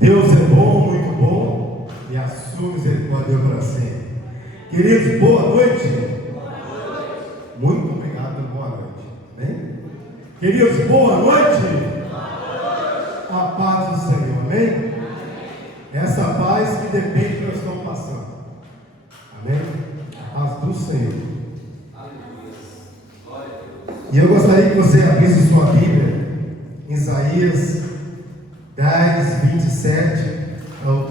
Deus é bom, muito bom, e a sua misericórdia é para sempre. Queridos, boa noite. Muito obrigado pela boa noite. Amém? Queridos, boa noite. A paz do Senhor, amém? Essa paz que depende do que nós estamos passando. Amém? A paz do Senhor. E eu gostaria que você abrisse sua Bíblia em Isaías 10, 27, o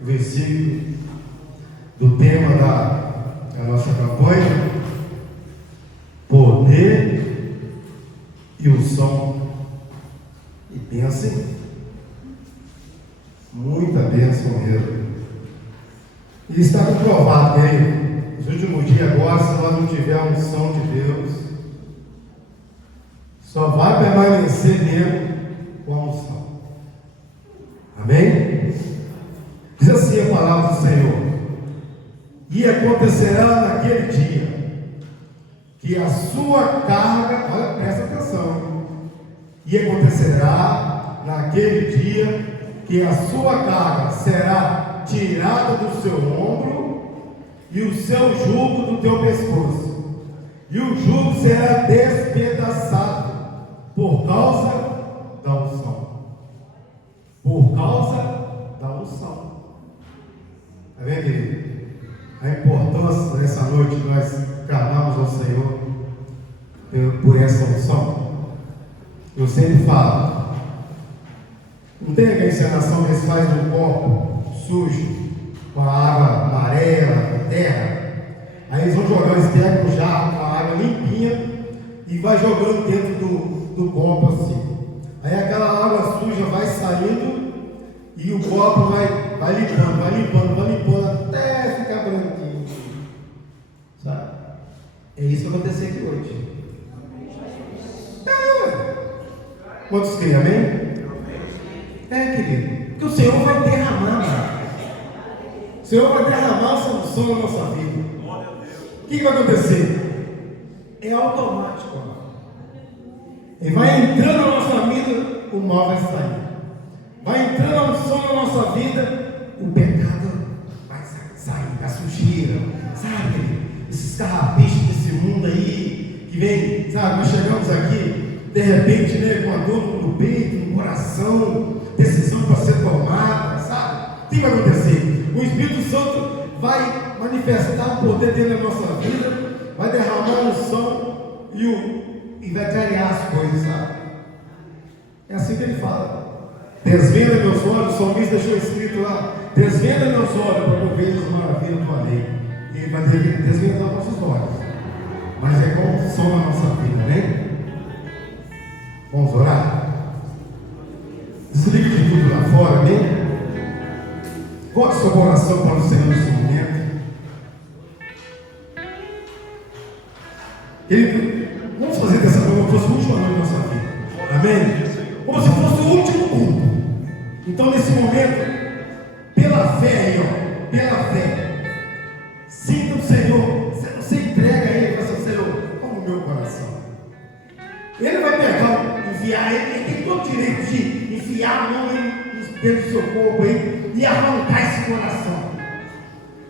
versículo do tema da nossa campanha: poder e unção. E bênção, muita bênção mesmo. E está comprovado, querido, nos últimos dias agora, se nós não tivermos a unção de Deus, só vai permanecer mesmo com a unção. Amém? Diz assim a palavra do Senhor: e acontecerá naquele dia que a sua carga, olha, presta atenção, e acontecerá naquele dia que a sua carga será tirada do seu ombro e o seu jugo do teu pescoço, e o jugo será despedaçado por causa da unção. Por causa da unção. Está vendo, querido? A importância dessa noite nós clamamos ao Senhor por essa unção. Eu sempre falo, não tem aquela encenação que eles fazem num copo sujo, com a água amarela, terra. Aí eles vão jogar, eles pegam o jarro com a água limpinha e vai jogando dentro do copo assim. Aí aquela água suja vai saindo e o copo vai limpando até ficar branquinho. Sabe? É isso que vai acontecer aqui hoje. Quantos creem, amém? Querido, porque o Senhor vai derramar. O Senhor vai derramar essa unção na nossa vida. O que vai acontecer? É automático. Ele vai entrando na nossa vida, o mal vai sair. Vai entrando a unção na nossa vida, o pecado vai sair, a sujeira, sabe? Esses carrapichos desse mundo aí, que vem, sabe? Nós chegamos aqui, de repente, né, com a dor no peito, no coração, decisão para ser tomada, sabe? O que vai acontecer? O Espírito Santo vai manifestar o poder dele na nossa vida, vai derramar a unção e vai clarear as coisas, sabe? É assim que ele fala. Desvenda meus olhos, o salmista deixou escrito lá: desvenda meus olhos para eu ver as maravilhas da tua lei. E ele vai desvendar nossos olhos. Mas é como unção na nossa vida, né? Vamos orar? Desligue de tudo lá fora, amém? Volte sua coração para o Senhor nesse momento. Querido, vamos fazer dessa noite como se fosse a última noite da nossa vida. Amém? Como se fosse o último culto. Então, nesse momento, pela fé aí, ó, pela fé, sinta o Senhor. Você entrega a Ele e fala assim: Senhor, toma o meu coração. Ele vai pegar, enfiar, ele tem todo o direito de enfiar a mão dentro do seu corpo aí e arrancar esse coração,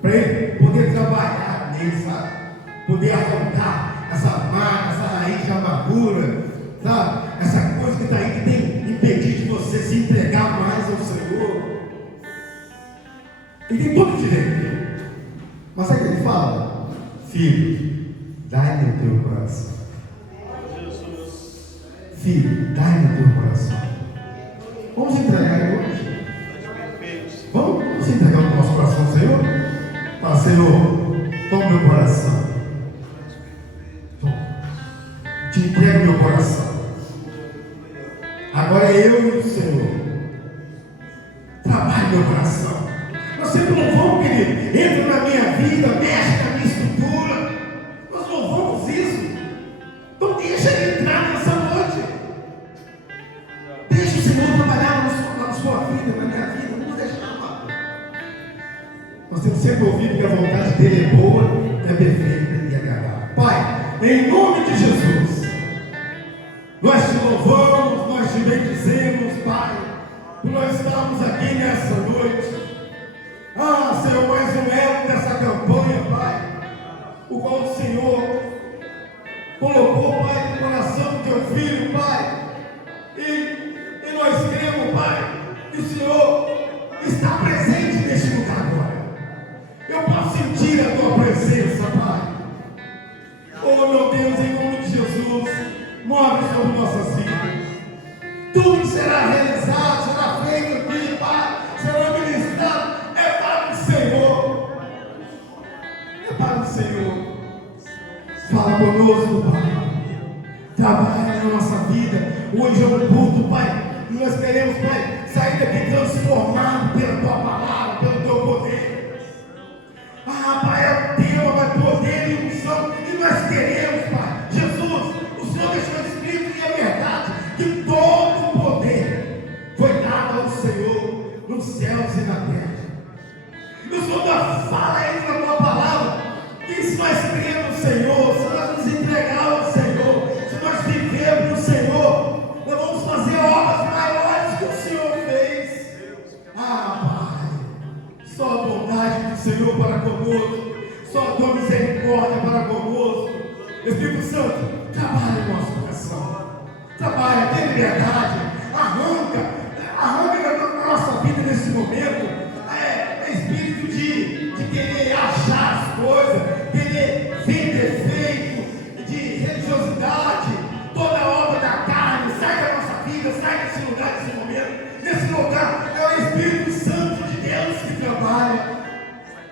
para ele poder trabalhar nele, sabe? Poder arrancar essa marca, essa raiz de amargura, sabe? Essa coisa que está aí que tem impedido de você se entregar mais ao Senhor. Ele tem todo o direito. Mas sabe o que ele fala? Filho, dai-me o teu coração. Filho, dai-me o teu coração. Vamos entregar ele hoje. Vamos entregar o nosso coração ao Senhor? Fala: Senhor, toma meu coração. Te entrego meu coração. Agora é eu e o Senhor. Trabalhe meu coração. Nós sempre louvamos, querido. Entra na minha vida, mexe na minha estrutura. Nós louvamos isso. Então deixa ele entrar nessa noite. Deixa o Senhor trabalhar na sua vida, na minha vida. Não nos deixar, amado. Nós temos sempre ouvido que a vontade dele é boa, é perfeita e agradável. Pai, em nome de Jesus, nós te louvamos, nós te bendizemos, Pai, por nós estamos aqui nessa noite. Senhor, mais um elo dessa campanha, Pai, o qual o Senhor colocou, Pai, no coração do teu filho, Pai. E nós cremos, Pai, que o Senhor está presente neste lugar agora. Eu posso sentir a tua presença, Pai. Oh, meu Deus, em nome de Jesus, move sobre nossas vidas. Tudo será realizado, será feito aqui, Pai, será ministrado. É para o Senhor. É para o Senhor. Fala conosco, Pai. Trabalha na nossa vida. Hoje é um culto, Pai. E nós queremos, Pai, sair daqui transformado pela tua palavra, pelo teu poder. Pai, é o tema, Pai, poder e unção. E nós queremos, Pai, Jesus, o Senhor deixou escrito e é verdade que todo o poder foi dado ao Senhor nos céus e na terra. E o Senhor fala aí na tua palavra que se nós cremos no Senhor, se nós nos entregarmos ao Senhor, se nós vivermos no Senhor, nós vamos fazer obras maiores que o Senhor fez. Pai, só a bondade do Senhor para conosco, só a tua misericórdia para conosco. Espírito Santo, trabalha em nosso coração, trabalha, tem liberdade, arranca da nossa vida nesse momento. Espírito de querer achar as coisas, querer ver defeito, de religiosidade, toda obra da carne, sai da nossa vida, sai desse lugar, desse momento. Nesse lugar é o Espírito Santo de Deus que trabalha.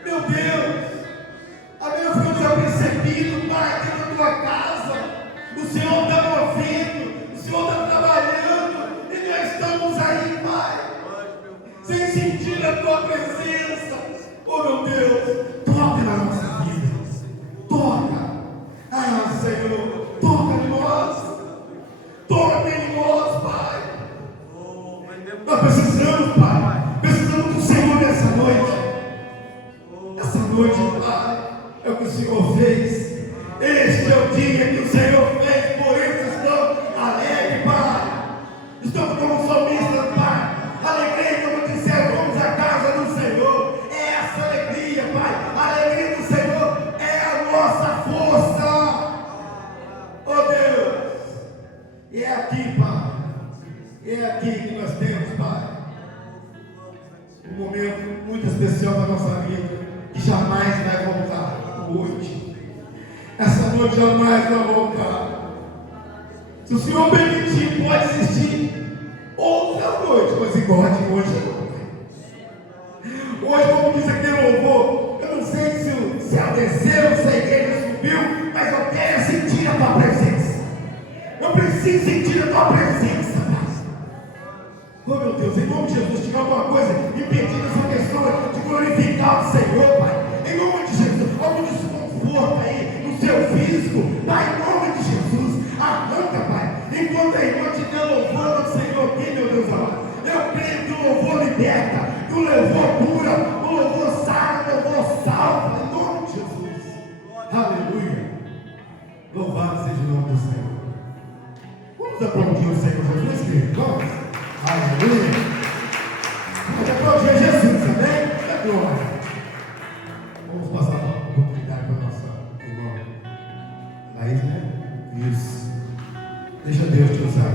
Meu Deus, meu filho já percebido, Pai, aqui na tua casa, o Senhor está movendo, o Senhor está trabalhando, e nós estamos aí, Pai, sem sentir a tua presença. Oh, meu Deus, toca na nossa vida, toca. Senhor, toca em nós, Pai. Nós precisamos, Pai, precisamos do Senhor nessa noite. Essa noite, Pai, é o que o Senhor fez. Este é o dia que o Senhor fez, por isso estou alegre, Pai. Estamos como salmistas, Pai. Alegria, como disseram, vamos à casa do Senhor. É essa alegria, Pai. A alegria do Senhor é a nossa força. Oh, Deus. E é aqui, Pai. É aqui que nós temos, Pai, um momento muito especial da nossa vida, que jamais vai voltar. Hoje. Essa noite jamais vai voltar. Se o Senhor permitir, pode existir outra noite, mas igual a de hoje não. Hoje, como diz aquele louvor, eu não sei se o céu desceu, se a igreja subiu, mas eu quero sentir a tua presença. Eu preciso sentir a tua presença, Pai. Oh, meu Deus, em nome de Jesus, tiver alguma coisa impedindo essa pessoa de glorificar o Senhor, Pai. Em nome de Jesus, algum desconforto aí no seu físico, Pai, em nome de Jesus, arranca, Pai. Enquanto a irmã estiver louvando o Senhor aqui, meu Deus amado, eu creio que o louvor liberta, que o louvor cura, o louvor sara, o louvor salva, em nome de Jesus. Aleluia. Louvado seja o nome do Senhor. Vamos aplaudir o Senhor Jesus, querido? Vamos. Aleluia. Vamos aplaudir Jesus, amém? É glória. Vamos passar a oportunidade para a nossa irmã Laís, né? Isso. Deixa Deus te usar.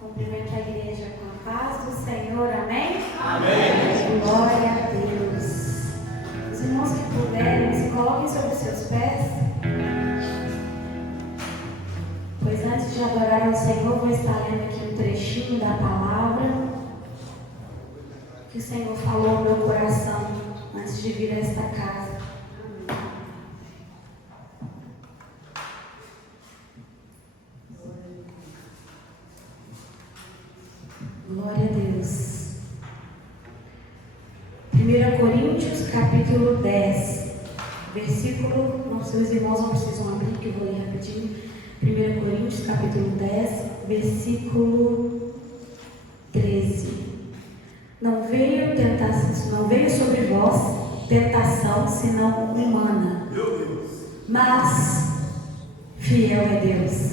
Cumprimento a igreja com a paz do Senhor, amém? Amém. Glória a Deus. Os irmãos que puderem, se coloquem sobre os seus pés. Pois antes de adorar ao Senhor, vou estar lendo aqui um trechinho da palavra que o Senhor falou ao meu coração antes de vir a esta casa. Glória a Deus. 1 Coríntios capítulo 10, versículo, não, seus irmãos não precisam abrir, que eu vou ler rapidinho. 1 Coríntios, capítulo 10, versículo 13. Não veio sobre vós tentação, senão humana. Mas fiel é Deus.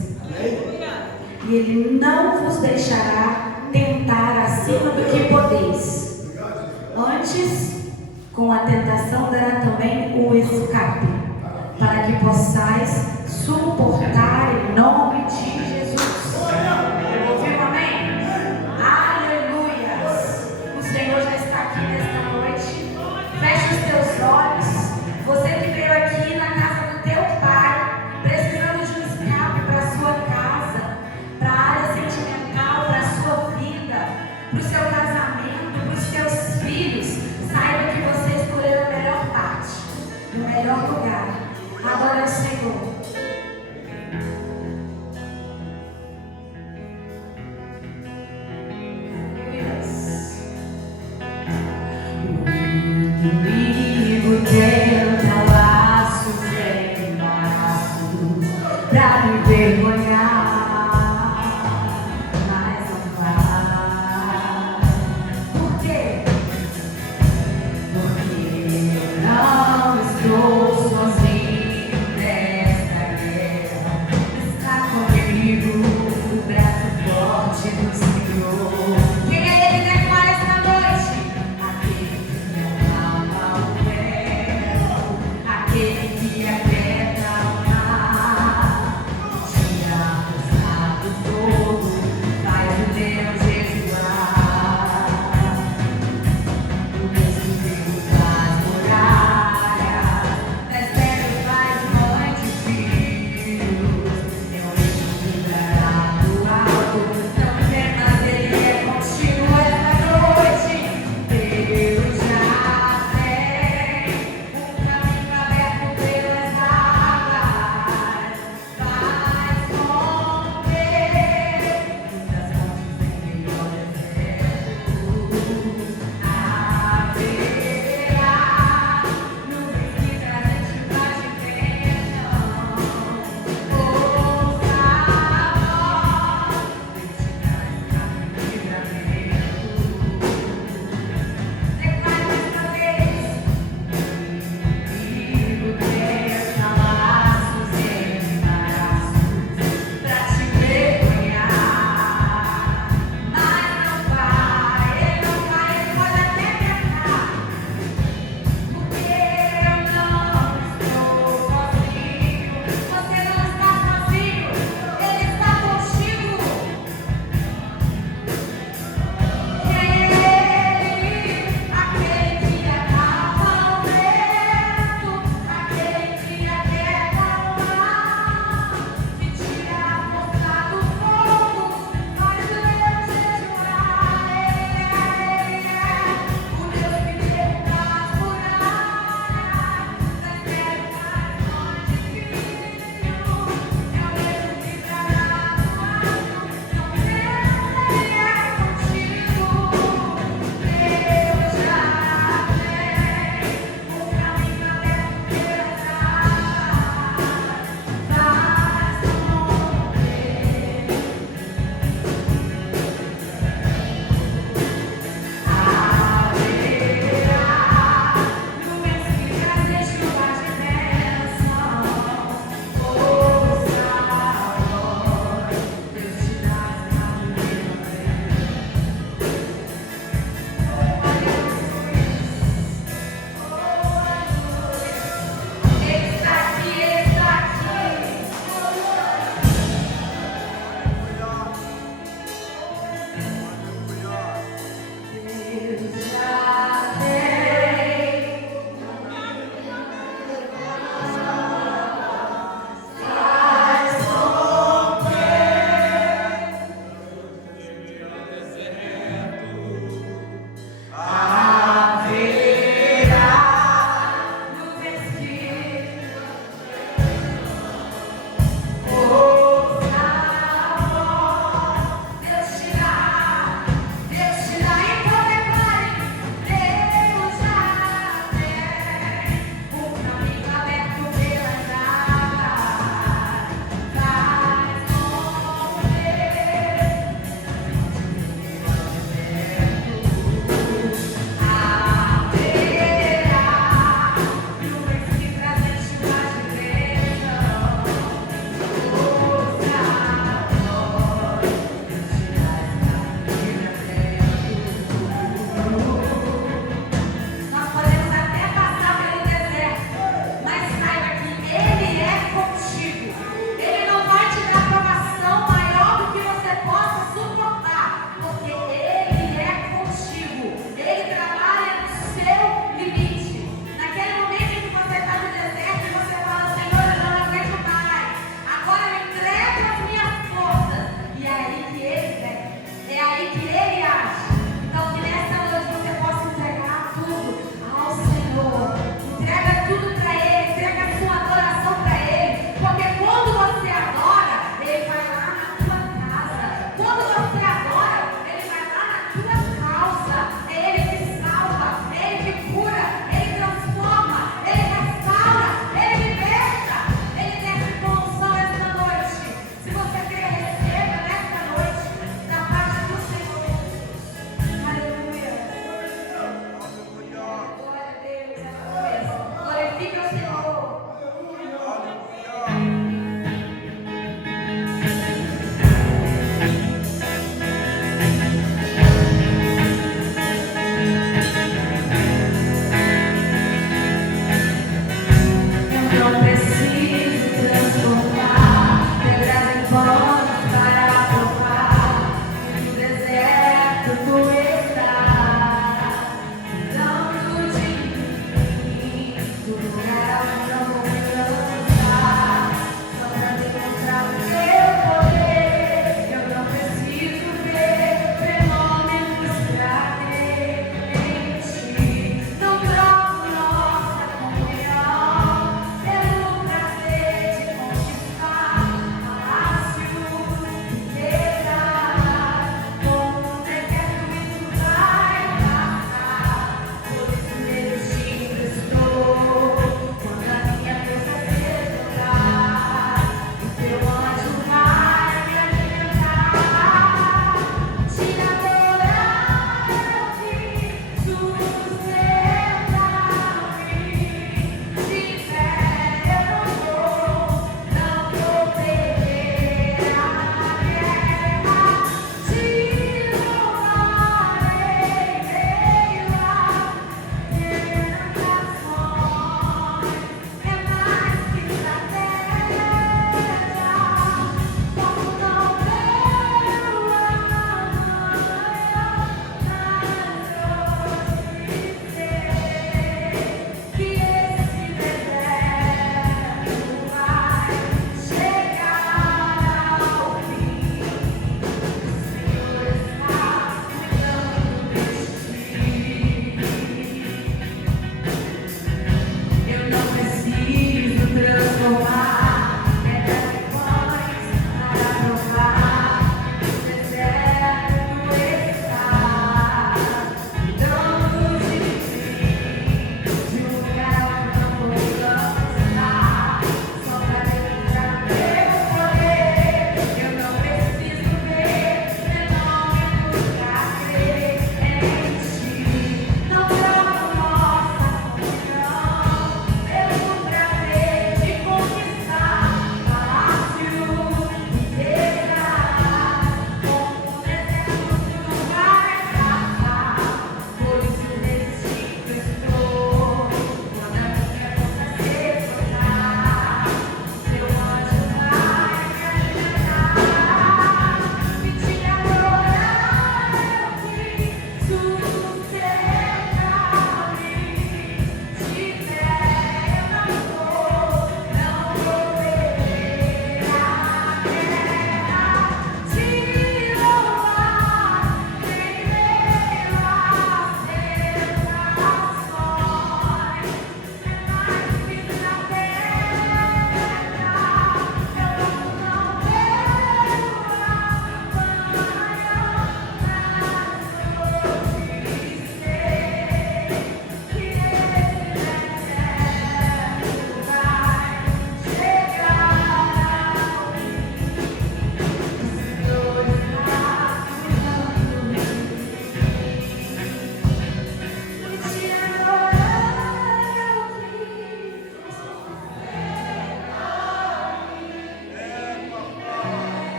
E Ele não vos deixará tentar acima do que podeis. Antes, com a tentação dará também o escape, para que possais suportar em nome de Jesus. Ouviu, amém? Aleluias! O Senhor já está aqui nesta noite. Feche os teus olhos. Você que veio aqui na casa do teu pai, precisando de um escape para a sua casa, para a área sentimental, para a sua vida, para o seu casamento, para os seus filhos, saiba que você escolheu a melhor parte, o melhor lugar. Adore o Senhor. O inimigo tenta laços e embaraços pra me envergonhar, mas não vai. Por quê? Porque eu não estou sozinho nesta guerra. Está comigo o braço forte do Senhor. Quem é Ele declara esta noite? Aquele que me ama o pé.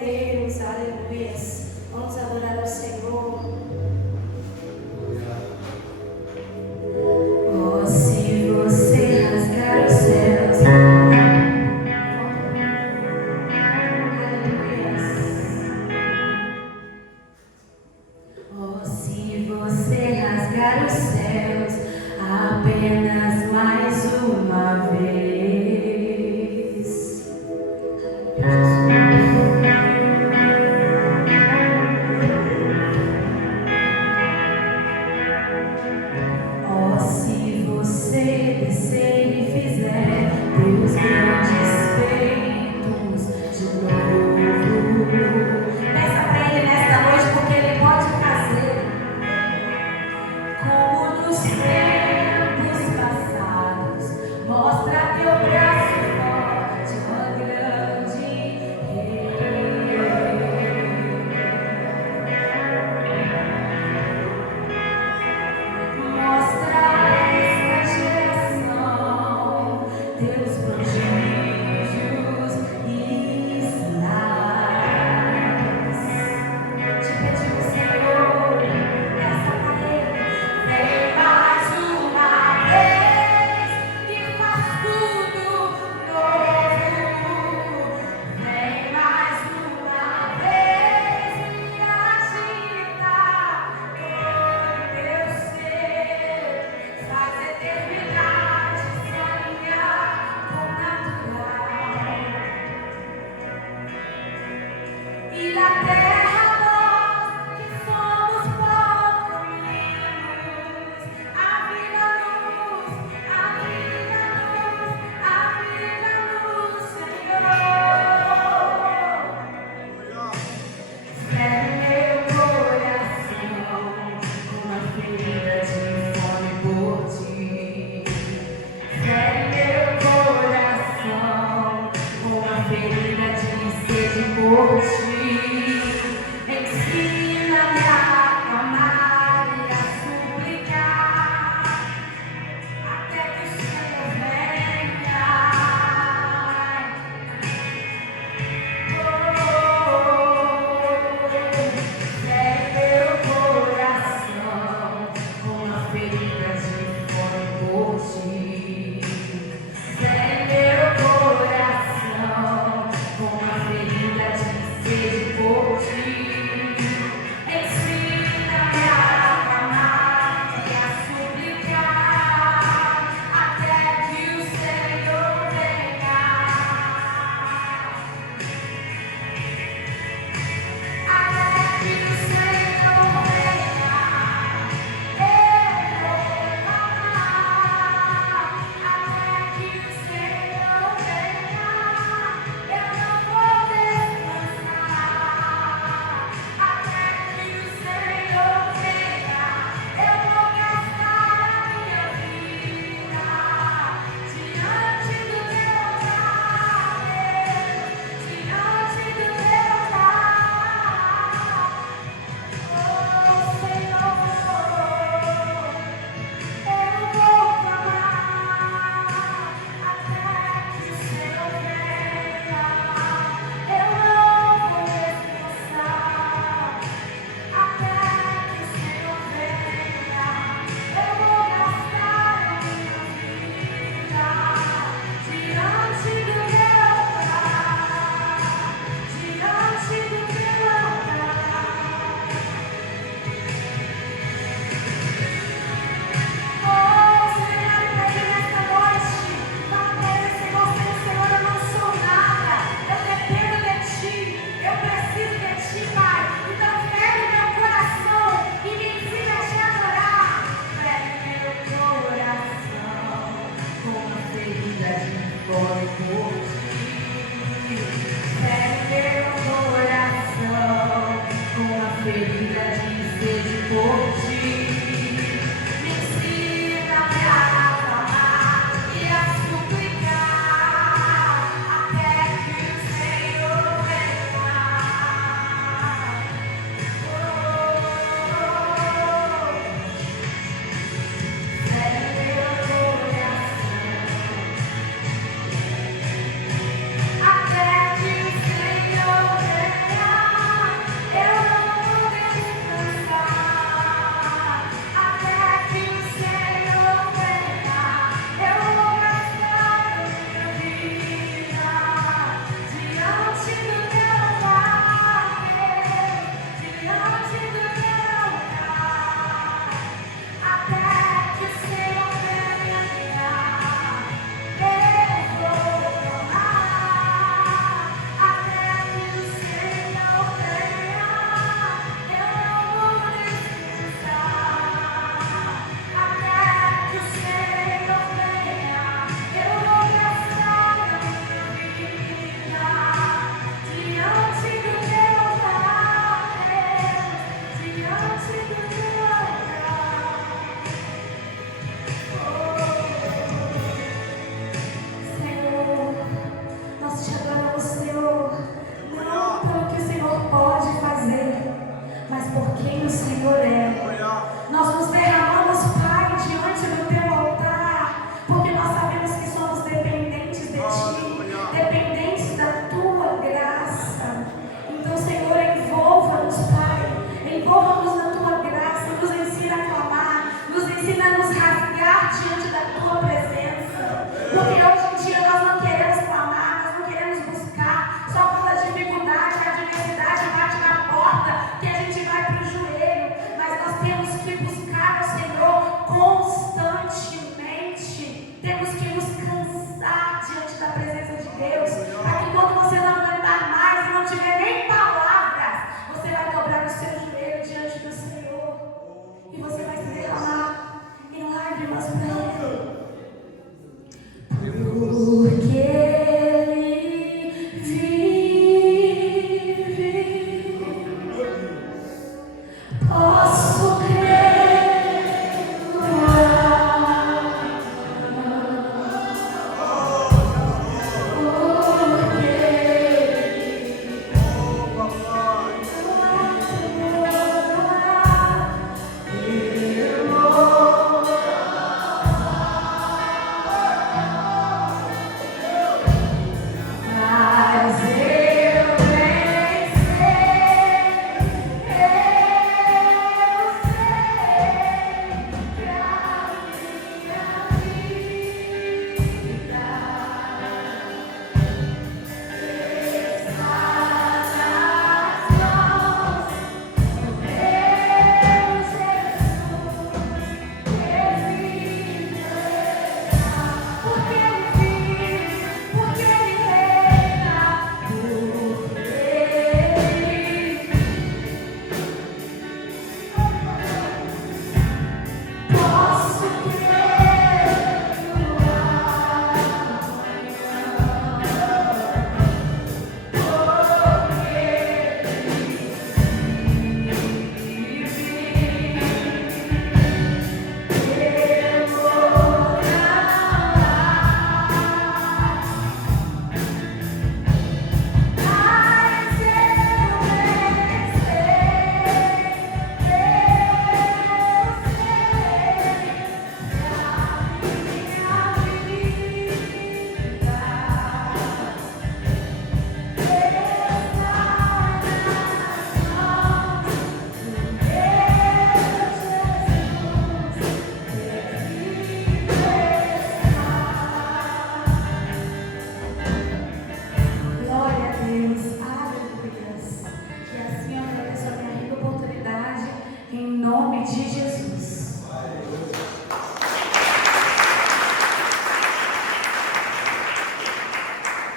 Deus, aleluia. Vamos adorar ao Senhor. Oh, se você rasgar os céus, aleluia. Oh, se você rasgar os céus apenas mais uma vez. Oh, se você descer e fizer teus grandes feitos de novo, peça para Ele nesta noite, porque Ele pode fazer como nos tempos passados. Mostra teu braço forte, ó grande Rei. Mostra a esta geração teus prodígios e sinais. Te pedimos, Senhor, peça para Ele, vem mais uma vez e faz tudo.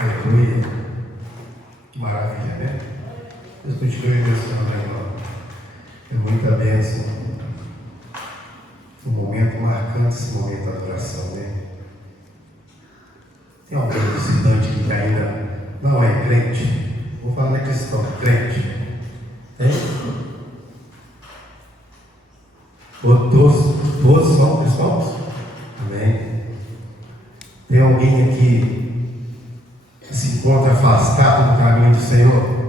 Aleluia. Que maravilha, né? Deus continue abençoando a irmã. É muita bênção. Um momento marcante, esse momento da adoração, né? Tem alguém visitante que ainda não é crente? Vou falar na questão, crente. Tem? Todos são cristãos? Amém. Tem alguém aqui que se encontra afastado do caminho do Senhor?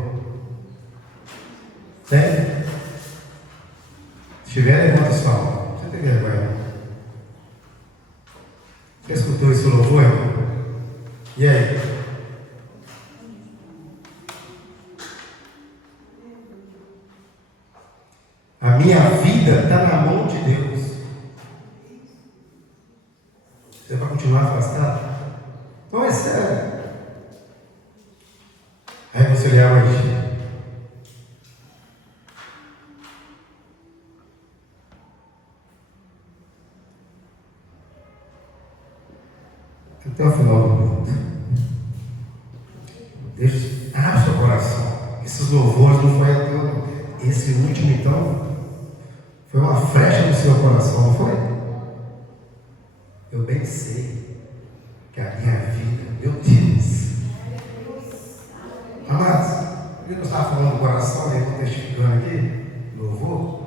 Tem? Se tiver, levanta sua mão. Você tem vergonha? Você escutou esse louvor, irmão? E aí? A minha vida está na mão de Deus. Você vai continuar afastado? Não é sério. Aí você leva hoje. Até o final do mundo. Deus, abre seu coração. Esses louvores não foi a teu. Esse último, então, foi uma flecha no seu coração, não foi? Eu bem sei que a minha vida, meu Deus. Amados, eu não estava falando do coração, eu estou testificando aqui, louvor.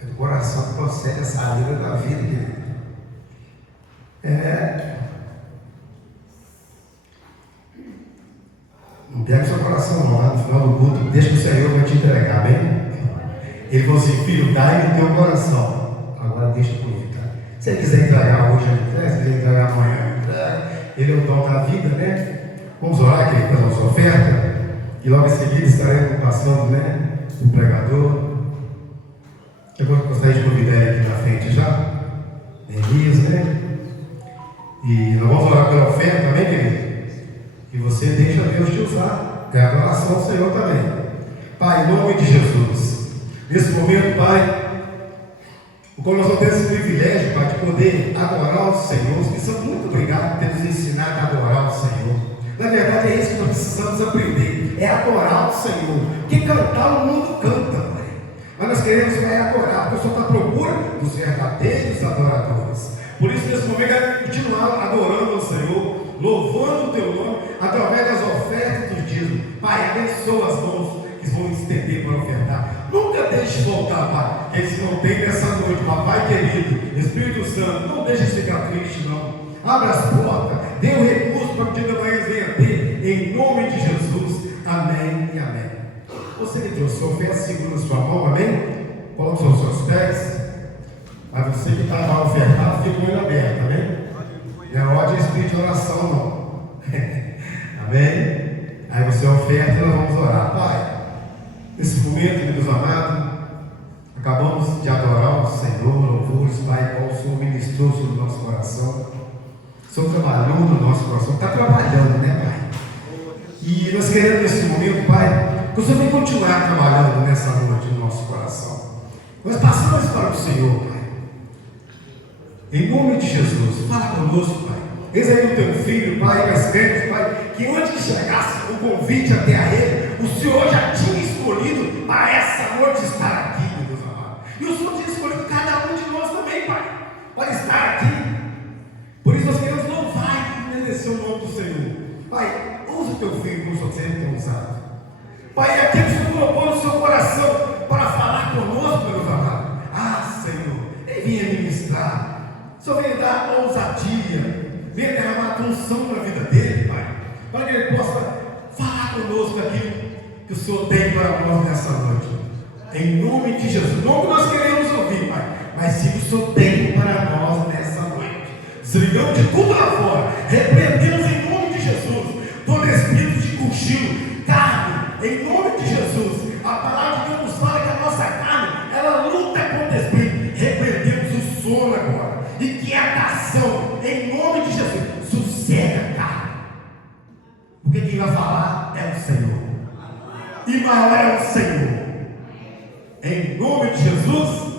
É do coração que procede a saída da vida, querido. Não pega seu coração não, lá no final do culto, deixa que o Senhor vai te entregar, bem? Ele falou assim, filho, dá-me o teu coração. Agora deixa comigo, tá? Se ele quiser entregar hoje, ele entrega. Se ele quiser entregar amanhã, ele entrega. Ele é o dono da vida, né? Vamos orar, querido, pela nossa oferta. E logo em seguida estaremos passando, né? O pregador. Eu gostaria de convidar ele aqui na frente já. Elias, né? E nós vamos orar pela oferta, amém, querido? E você deixa Deus te usar. É a adoração ao Senhor também. Pai, em nome de Jesus, nesse momento, Pai, como nós vamos ter esse privilégio, Pai, de poder adorar o Senhor, nós precisamos muito obrigado por ter nos ensinado a adorar o Senhor. Na verdade, é isso que nós precisamos aprender, é adorar o Senhor. Porque cantar o mundo canta, Pai. Mas nós queremos adorar, porque o Senhor está à procura dos verdadeiros adoradores. Por isso, nesse momento, é continuar adorando o Senhor, louvando o teu nome, através das ofertas dos dízimos. Pai, abençoa as mãos que vão estender para ofertar. Nunca deixe voltar, Pai, que eles não têm nessa noite, Papai querido, Espírito Santo, não deixe ficar triste, não. Abra as portas, dê o recurso para que o dia da manhã venha ter, em nome de Jesus. Amém e amém. Você que trouxe sua oferta, segura na sua mão, amém? Coloque os seus pés. Mas você que estava ofertado, fica com ele aberto, amém? Não é hora de espírito de oração, não. Amém? Aí você oferta e nós vamos orar. Pai, nesse momento, meus amados, acabamos de adorar o Senhor, louvores, Pai, qual o Senhor ministrou sobre o nosso coração. O Senhor trabalhou no nosso coração, está trabalhando, né, Pai? E nós queremos nesse momento, Pai, que o Senhor venha continuar trabalhando nessa noite no nosso coração. Nós passamos para o Senhor, Pai. Em nome de Jesus, fala conosco, Pai. Eis aí o teu filho, Pai, nós cremos, Pai, que onde que chegasse o convite até a ele, o Senhor já tinha escolhido para essa noite estar aqui, meu Deus amado. E o Senhor tinha escolhido cada um de nós também, Pai, para estar aqui. Por isso nós queremos louvar e agradecer o nome do Senhor. Pai, usa o teu filho como o Senhor sempre tem usado. Pai, é aquele que o Senhor colocou no seu coração para falar conosco, meus amados. Ah, Senhor, Ele vinha ministrar. O Senhor venha dar ousadia, venha derramar unção na vida dele, Pai, para que ele possa falar conosco aquilo que o Senhor tem para nós nessa noite. Em nome de Jesus, não que nós queremos ouvir, Pai, mas sim que o Senhor tem para nós nessa noite. Desligamos de tudo lá fora, repreendemos em nome de Jesus todo espírito de cochilo, carne, em nome de Jesus. A palavra de Deus nos fala que a nossa carne, ela luta contra o espírito. Repreendemos o sono agora. E quietação, em nome de Jesus, sossega, cara. Porque quem vai falar é o Senhor, e maior é o Senhor. Em nome de Jesus,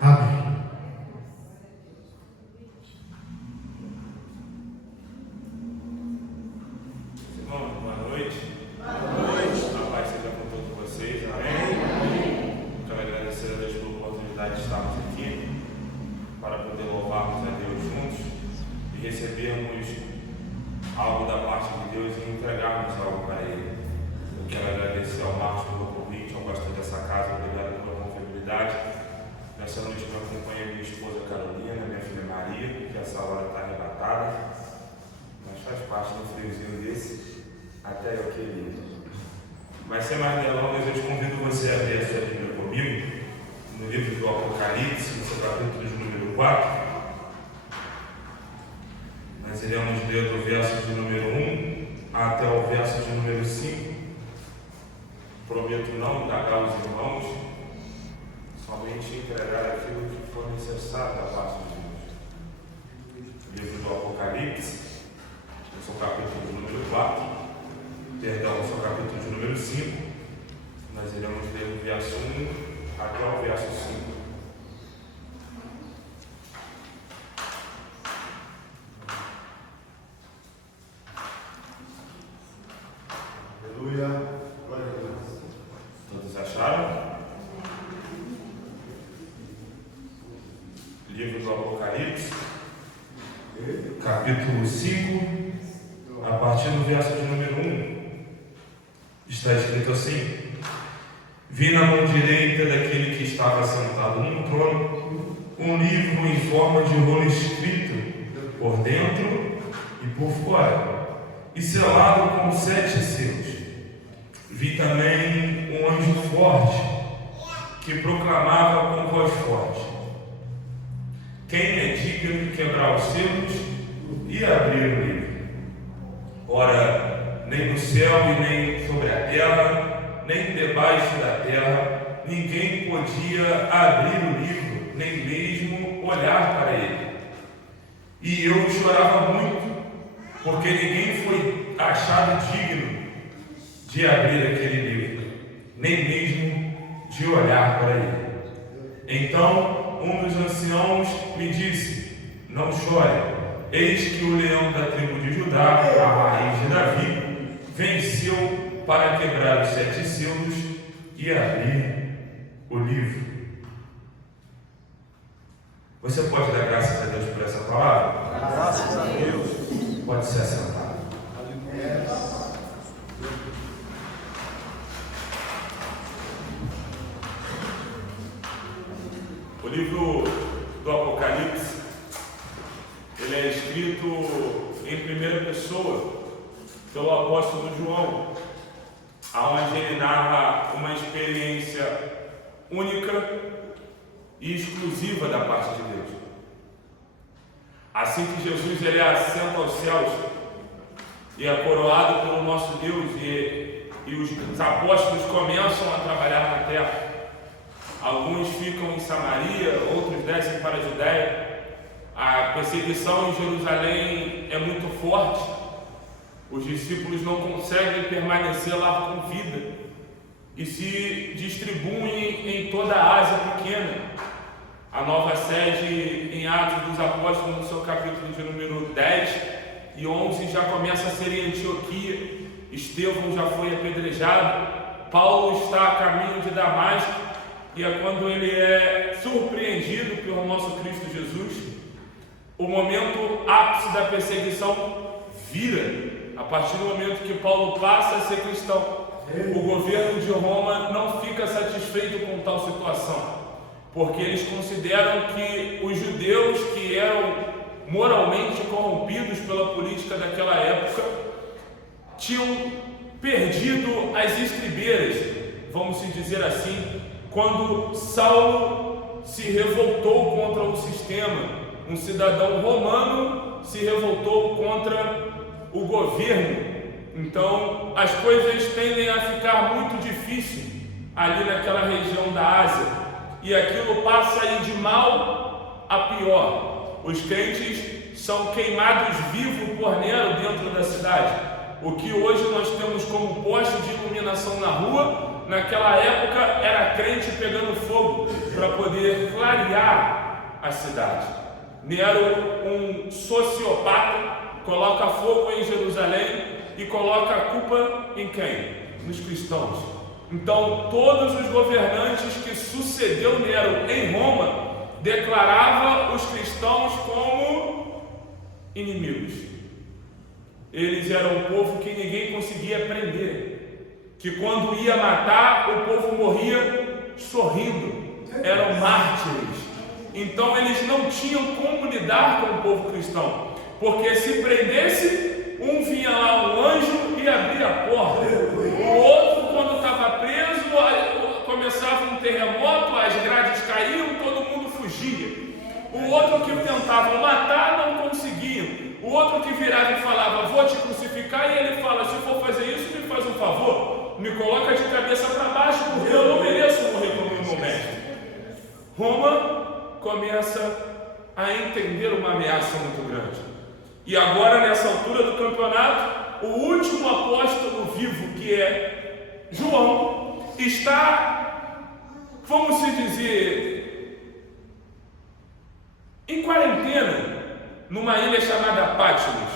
amém. algo da parte de Deus e entregarmos algo para Ele. Eu quero agradecer ao Marcos pelo convite, ao pastor dessa casa, obrigado pela confiabilidade. Nessa noite eu acompanho minha esposa Carolina, minha filha Maria, que essa hora está arrebatada, mas faz parte do friozinho desse, até eu queria. Mas sem mais delongas, eu te convido você a abrir a sua Bíblia comigo, no livro do Apocalipse, no seu capítulo de número 4. Nós iremos ler do verso de número 1 até o verso de número 5. Prometo não indagar os irmãos, somente entregar aquilo que for necessário da parte de Deus. Livro do Apocalipse, no seu capítulo de número 4, perdão, no seu capítulo de número 5, nós iremos ler do verso 1 até o verso 5. Aleluia. Glória a Deus. Todos acharam? Livro do Apocalipse, capítulo 5, a partir do verso de número 1, está escrito assim: Vi na mão direita daquele que estava sentado num trono um livro em forma de rolo escrito por dentro e por fora, e selado com 7 selos. Vi também um anjo forte que proclamava com voz forte: Quem é digno de quebrar os selos e abrir o livro? Ora, nem no céu e nem sobre a terra, nem debaixo da terra, ninguém podia abrir o livro, nem mesmo olhar para ele. E eu chorava muito, porque ninguém foi achado digno de abrir aquele livro, nem mesmo de olhar para ele. Então um dos anciãos me disse: Não chore, eis que o leão da tribo de Judá, a raiz de Davi, venceu para quebrar os 7 selos e abrir o livro. Você pode dar graças a Deus por essa palavra? Graças a Deus. Pode se assentar. O livro do Apocalipse, ele é escrito em primeira pessoa pelo apóstolo João, onde ele narra uma experiência única e exclusiva da parte de Deus. Assim que Jesus ele assenta aos céus e é coroado pelo nosso Deus, e os apóstolos começam a trabalhar na terra. Alguns ficam em Samaria, outros descem para a Judéia. A perseguição em Jerusalém é muito forte. Os discípulos não conseguem permanecer lá com vida e se distribuem em toda a Ásia Pequena. A nova sede em Atos dos Apóstolos, no seu capítulo de número 10 e 11, já começa a ser em Antioquia. Estevão já foi apedrejado. Paulo está a caminho de Damasco. E é quando ele é surpreendido pelo nosso Cristo Jesus, o momento ápice da perseguição vira a partir do momento que Paulo passa a ser cristão. O governo de Roma não fica satisfeito com tal situação, porque eles consideram que os judeus que eram moralmente corrompidos pela política daquela época tinham perdido as estribeiras, vamos se dizer assim, quando Saulo se revoltou contra o sistema. Um cidadão romano se revoltou contra o governo. Então as coisas tendem a ficar muito difíceis ali naquela região da Ásia, e aquilo passa a ir de mal a pior. Os crentes são queimados vivos por Nero dentro da cidade. O que hoje nós temos como poste de iluminação na rua, naquela época era crente pegando fogo para poder clarear a cidade. Nero, um sociopata, coloca fogo em Jerusalém e coloca a culpa em quem? Nos cristãos. Então todos os governantes que sucedeu Nero em Roma declarava os cristãos como inimigos. eles eram um povo que ninguém conseguia prender, que quando ia matar, o povo morria sorrindo, eram mártires. Então eles não tinham como lidar com o povo cristão, porque se prendesse, um vinha lá, um anjo, e abria a porta. O outro, quando estava preso, começava um terremoto, as grades caíam, todo mundo fugia. O outro que tentava matar, não conseguiam. O outro que virava e falava, vou te crucificar, e ele fala, se eu for fazer isso, me faz um favor, me coloca de cabeça para baixo, porque eu não mereço morrer como meu mestre. Roma começa a entender uma ameaça muito grande. E agora, nessa altura do campeonato, o último apóstolo vivo, que é João, está, vamos se dizer, em quarentena, numa ilha chamada Patmos.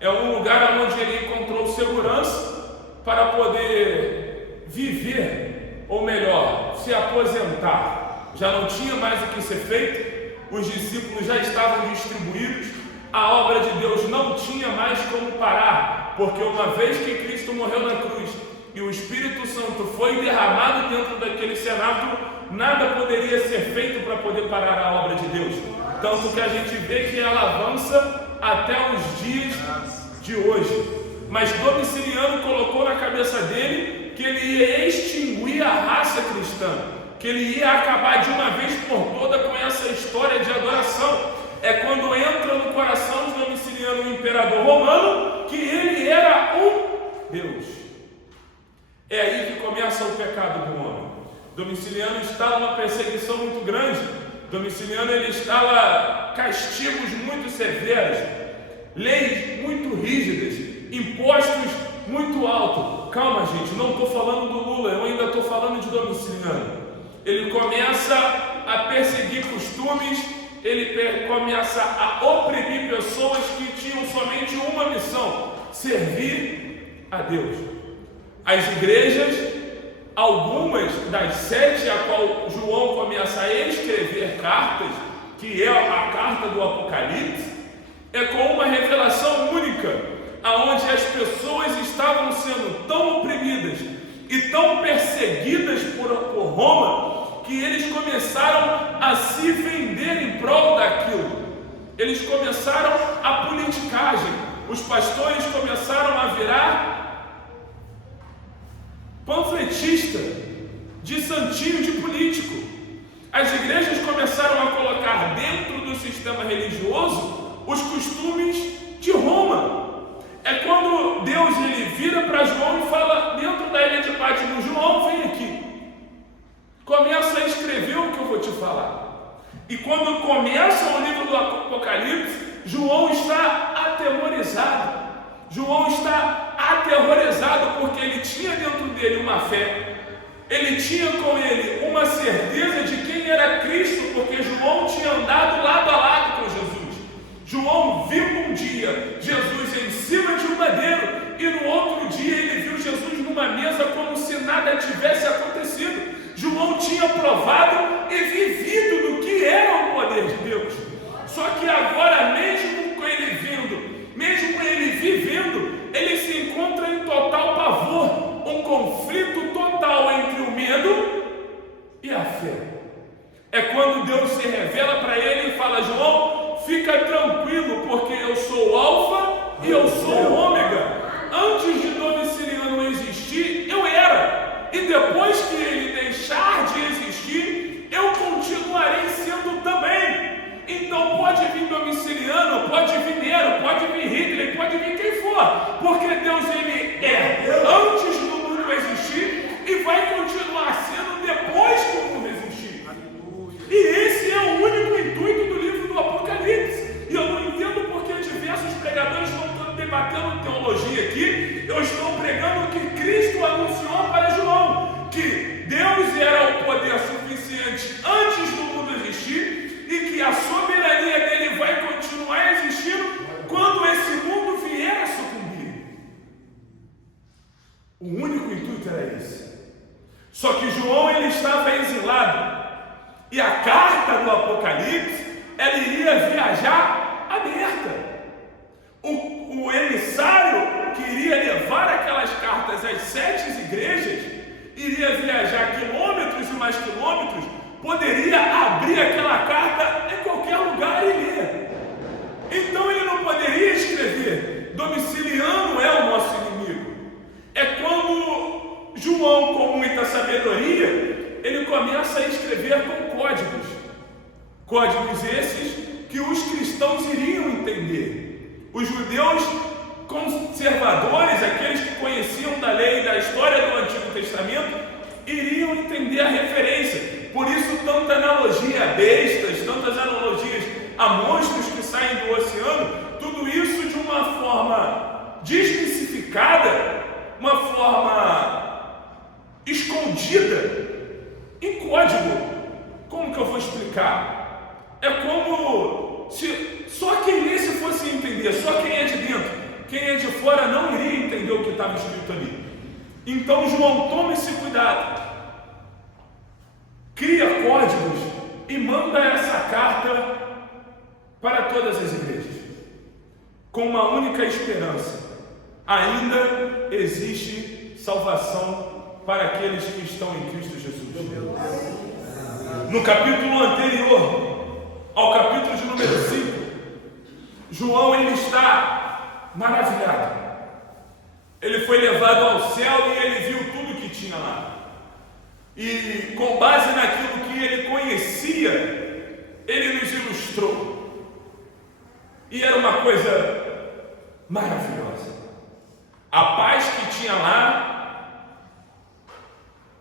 É um lugar onde ele encontrou segurança para poder viver, ou melhor, se aposentar. Já não tinha mais o que ser feito, os discípulos já estavam distribuídos, a obra de Deus não tinha mais como parar, porque uma vez que Cristo morreu na cruz e o Espírito Santo foi derramado dentro daquele cenáculo, nada poderia ser feito para poder parar a obra de Deus. Tanto que a gente vê que ela avança até os dias de hoje. Mas Domiciano colocou na cabeça dele que ele ia extinguir a raça cristã, que ele ia acabar de uma vez por toda com essa história de adoração. É quando entra no coração de Domiciano, o imperador romano, que ele era um Deus. É aí que começa o pecado do homem. Domiciano está numa perseguição muito grande. Domiciano ele instala castigos muito severos, leis muito rígidas, impostos muito altos. Calma, gente, não estou falando do Lula, eu ainda estou falando de Domiciano. Ele começa a perseguir costumes, ele começa a oprimir pessoas que tinham somente uma missão: servir a Deus. As igrejas, algumas das 7 a qual João começa a escrever cartas, que é a carta do Apocalipse, é com uma revelação única, aonde as pessoas estavam sendo tão oprimidas e tão perseguidas por Roma, que eles começaram a se vender em prol daquilo. Eles começaram a politicagem. Os pastores começaram a virar panfletista, de santinho de político. As igrejas começaram a colocar dentro do sistema religioso os costumes de Roma. É quando Deus ele vira para João e fala dentro da ilha de Patmos: João, vem aqui, começa a escrever o que eu vou te falar. E quando começa o livro do Apocalipse, João está atemorizado. João está aterrorizado porque ele tinha dentro dele uma fé, ele tinha com ele uma certeza de quem era Cristo, porque João tinha andado lado a lado com Jesus. João viu um dia Jesus em cima de um madeiro e no outro dia ele viu Jesus numa mesa como se nada tivesse acontecido. João tinha provado e vivido do que era o poder de Deus. Só que agora, mesmo com ele vendo, mesmo com ele vivendo, ele se encontra em total pavor, um conflito total entre o medo e a fé. É quando Deus se revela para ele e fala: João, fica tranquilo, porque eu sou o Alfa e eu sou o Ômega. Antes de Domiciano existir, eu era. E depois que ele deixar de existir, eu continuarei sendo também. Então pode vir Domiciano, pode vir Nero, pode vir Hitler, pode vir quem for, porque Deus ele é antes do mundo existir e vai continuar sendo depois que o mundo existir. E esse é o único intuito do livro do Apocalipse. E eu não entendo porque diversos pregadores estão debatendo teologia aqui. Eu estou pregando o que Cristo anunciou para João, que Deus era o poder suficiente antes do mundo existir e que a soberania dele vai continuar existindo quando esse mundo vier a sucumbir. O único intuito era esse. Só que João ele estava exilado e a carta do Apocalipse ela iria viajar aberta. O emissário cartas às 7 igrejas, iria viajar quilômetros e mais quilômetros, poderia abrir aquela carta em qualquer lugar e ler. Então ele não poderia escrever: Domiciliano é o nosso inimigo. É quando João, com muita sabedoria, ele começa a escrever com códigos. Códigos esses que os cristãos iriam entender. Os judeus conservadores, aqueles que conheciam da lei e da história do Antigo Testamento, iriam entender a referência. Por isso, tanta analogia a bestas, tantas analogias a monstros que saem do oceano, tudo isso de uma forma desmistificada, uma forma escondida, em código. Como que eu vou explicar? É como se só quem lesse fosse entender, só quem é de dentro. Quem é de fora não iria entender o que estava escrito ali. Então João toma esse cuidado, cria códigos e manda essa carta para todas as igrejas, com uma única esperança: ainda existe salvação para aqueles que estão em Cristo Jesus. No capítulo anterior ao capítulo de número 5, João ele está maravilhado. Ele foi levado ao céu e ele viu tudo que tinha lá. E com base naquilo que ele conhecia, ele nos ilustrou. E era uma coisa maravilhosa. A paz que tinha lá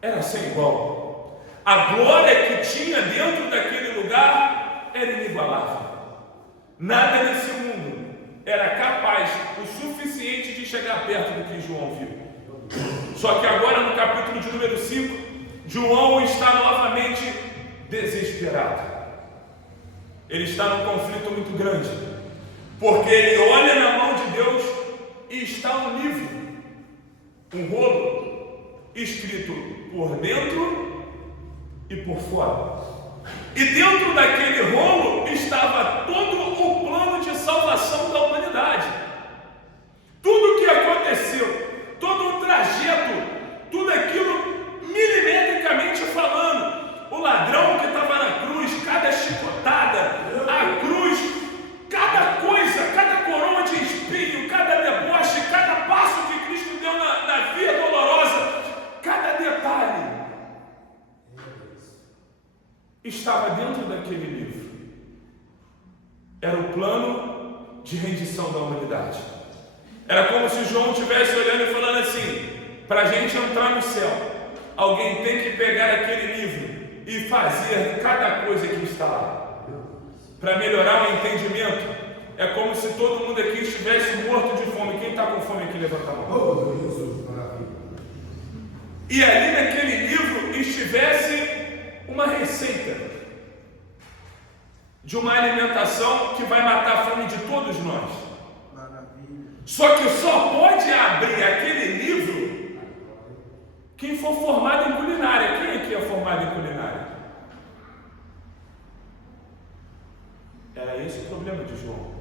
era sem igual. A glória que tinha dentro daquele lugar era inigualável. Nada nesse mundo era capaz o suficiente de chegar perto do que João viu. Só que agora no capítulo de número 5, João está novamente desesperado. Ele está num conflito muito grande, porque ele olha na mão de Deus e está um livro, um rolo, escrito por dentro e por fora. E dentro daquele rolo estava todo o plano de salvação da humanidade. Tudo o que aconteceu, todo o trajeto, tudo aquilo milimetricamente falando. O ladrão que estava na cruz, cada chicotada, a cruz, cada coisa, cada coroa de espinho, cada deboche, cada passo que Cristo deu na via dolorosa, cada detalhe estava dentro daquele livro. Era o plano de rendição da humanidade. Era como se João estivesse olhando e falando assim: para a gente entrar no céu, alguém tem que pegar aquele livro e fazer cada coisa que está lá. Para melhorar o entendimento, é como se todo mundo aqui estivesse morto de fome. Quem está com fome aqui, levanta a mão. E ali naquele livro estivesse uma receita de uma alimentação que vai matar a fome de todos nós. Só que só pode abrir aquele livro quem for formado em culinária. Quem aqui é formado em culinária? Era esse o problema de João.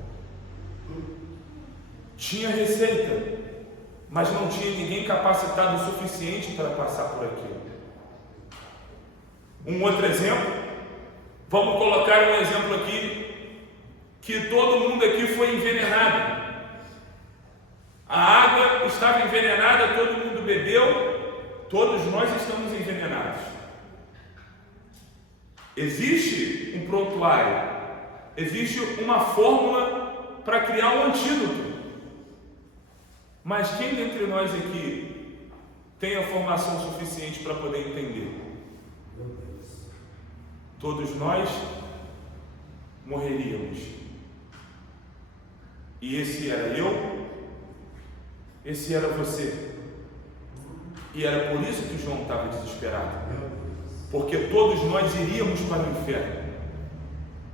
Tinha receita, mas não tinha ninguém capacitado o suficiente para passar por aquilo. Um outro exemplo, vamos colocar um exemplo aqui, que todo mundo aqui foi envenenado. A água estava envenenada, todo mundo bebeu, todos nós estamos envenenados. Existe um prontuário, existe uma fórmula para criar um antídoto. Mas quem dentre nós aqui tem a formação suficiente para poder entender? Todos nós morreríamos. E esse era eu, esse era você. E era por isso que João estava desesperado. Porque todos nós iríamos para o inferno.